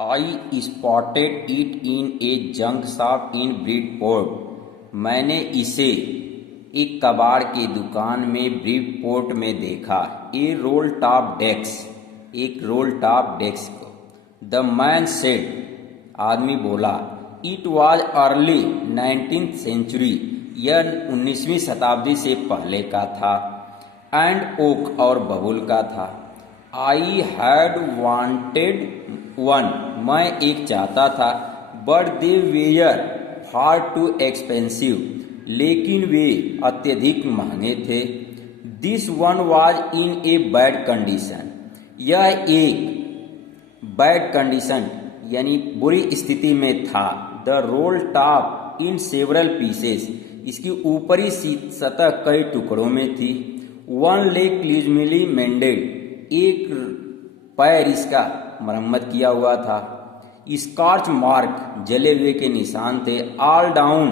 I spotted it in A junk shop in Bridport. मैंने इसे एक कबाड़ की दुकान में ब्रिडपोर्ट में देखा। ए रोल टॉप डेस्क, एक रोल टॉप डेस्क को। द मैन सेड, आदमी बोला। It was early 19th century, यह 19वीं शताब्दी से पहले का था। एंड ओक, और बबुल का था। आई हैड वांटेड वन, मैं एक चाहता था। But they were far too expensive, लेकिन वे अत्यधिक महंगे थे। This one was in a bad condition, यह एक बैड कंडीशन यानी बुरी स्थिति में था। The roll top in several pieces, इसकी ऊपरी सतह कई टुकड़ों में थी। वन लेग क्लीजमिली मेंडेड, एक पैर इसका मरम्मत किया हुआ था। स्कॉच मार्क, जले हुए के निशान थे। ऑल डाउन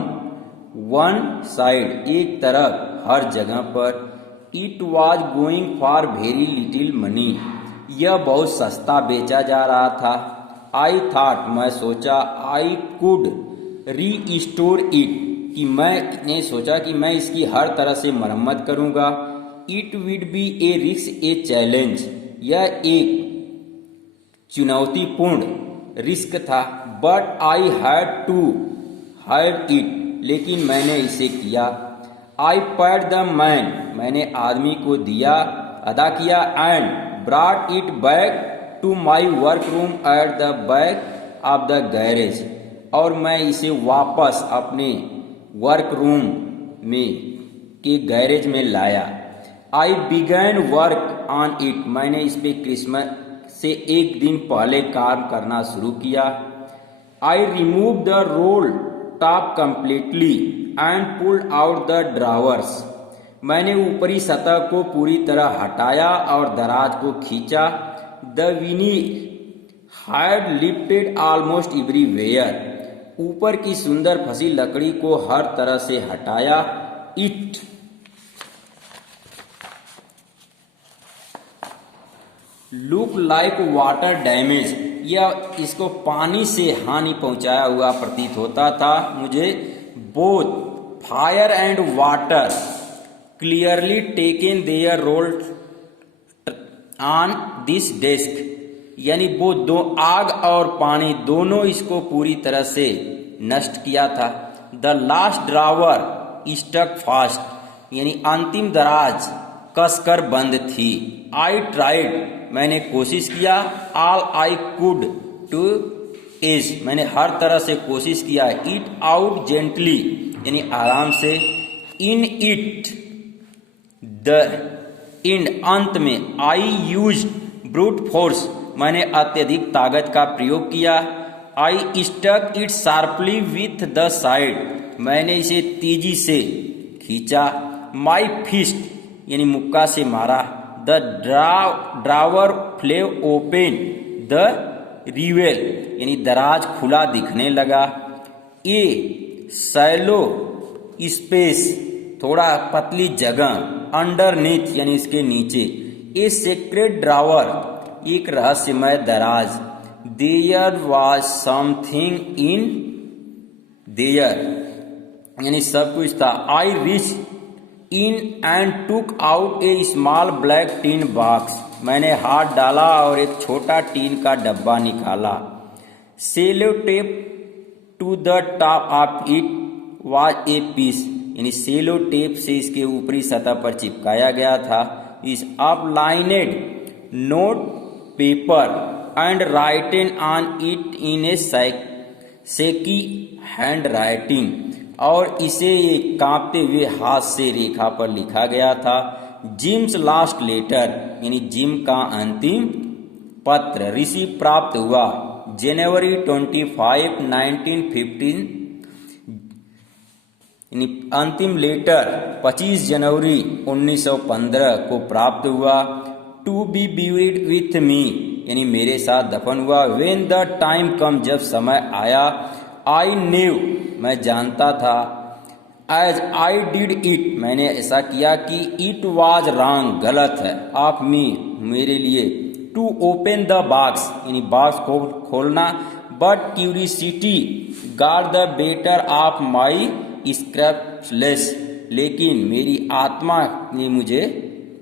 वन साइड, एक तरफ, हर जगह पर। It was going for very little money, यह बहुत सस्ता बेचा जा रहा था। आई थॉट, मैं सोचा। आई कुड री स्टोर इट, कि मैंने सोचा कि मैं इसकी हर तरह से मरम्मत करूंगा। It would be a risk a challenge, यह एक चुनौतीपूर्ण रिस्क था। But I had to have it, लेकिन मैंने इसे किया। आई पेड द मैन, मैंने आदमी को दिया, अदा किया। And brought it back to my work room at the back of the garage, और मैं इसे वापस अपने वर्क रूम में के गैरेज में लाया। आई बिगैन वर्क ऑन इट, मैंने इस पे क्रिसमस से एक दिन पहले काम करना शुरू किया। I remove the roll top completely and pulled out the drawers, मैंने ऊपरी सतह को पूरी तरह हटाया और दराज को खींचा। The veneer had lifted almost everywhere, ऊपर की सुंदर फंसी लकड़ी को हर तरह से हटाया। It look like water damage, यह इसको पानी से हानि पहुंचाया हुआ प्रतीत होता था मुझे। Both fire and water clearly taken their roll on this desk, यानी वो दो आग और पानी दोनों इसको पूरी तरह से नष्ट किया था। The last drawer stuck fast, यानी अंतिम दराज कसकर बंद थी। आई ट्राइड, मैंने कोशिश किया। All I could two is, मैंने हर तरह से कोशिश किया। इट आउट जेंटली, यानी आराम से। इन इट द एंड, अंत में। आई यूज ब्रूट फोर्स, मैंने अत्यधिक ताकत का प्रयोग किया। I stuck it sharply with the side, मैंने इसे तेजी से खींचा। माई फिस्ट, यानी मुक्का से मारा। द ड्रावर फ्लेव ओपन द रिवेल, यानी दराज खुला दिखने लगा। ए सैलो स्पेस, थोड़ा पतली जगह। अंडरनीथ, यानी इसके नीचे। ए सीक्रेट ड्रावर, एक रहस्यमय दराज। There was something in there, यानी सब कुछ था। I reach in and took out a small black tin box, मैंने हाथ डाला और एक छोटा टीन का डब्बा निकाला। Sellotape to the top of it was a piece, यानी सेलो टेप से इसके ऊपरी सतह पर चिपकाया गया था। इस unlined note paper and written on it in a shaky handwriting, और इसे एक कांपते हुए हाथ से रेखा पर लिखा गया था। जिम्स लास्ट लेटर, यानी जिम का अंतिम पत्र। रिसीव, प्राप्त हुआ। जनवरी 25, 1915, यानी अंतिम लेटर 25 जनवरी 1915 को प्राप्त हुआ। To be buried with me, यानी मेरे साथ दफन हुआ। व्हेन द टाइम कम, जब समय आया। आई न्यू, मैं जानता था। एज आई डिड इट, मैंने ऐसा किया कि इट वॉज रॉन्ग, गलत है। ऑफ मी, मेरे लिए। टू ओपन द बॉक्स यानी बॉक्स को खोलना, but curiosity got the better of my scruples, लेकिन मेरी आत्मा ने मुझे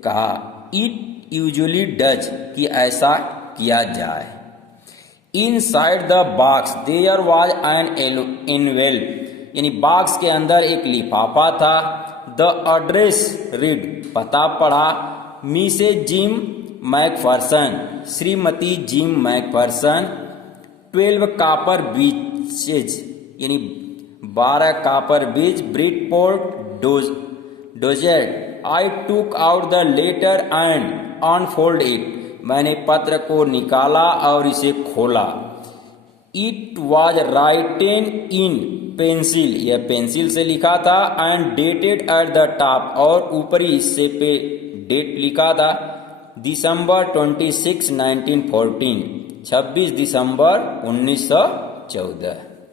कहा इट यूजुअली डज कि ऐसा किया जाए। Inside the box there was an envelope यानी बॉक्स के अंदर एक लिफाफा था। द एड्रेस रीड पता पढ़ा, मिसेज जिम मैकफर्सन श्रीमती जिम मैकफर्सन 12 कॉपर बीचेज यानी 12 Copper Beech Bridport Dorset. I took out the letter and unfold it, मैंने पत्र को निकाला और इसे खोला। It was written in pencil, यह पेंसिल से लिखा था। And dated at the top, और ऊपरी हिस्से पे डेट लिखा था दिसंबर 26, 1914 26 दिसंबर 1914।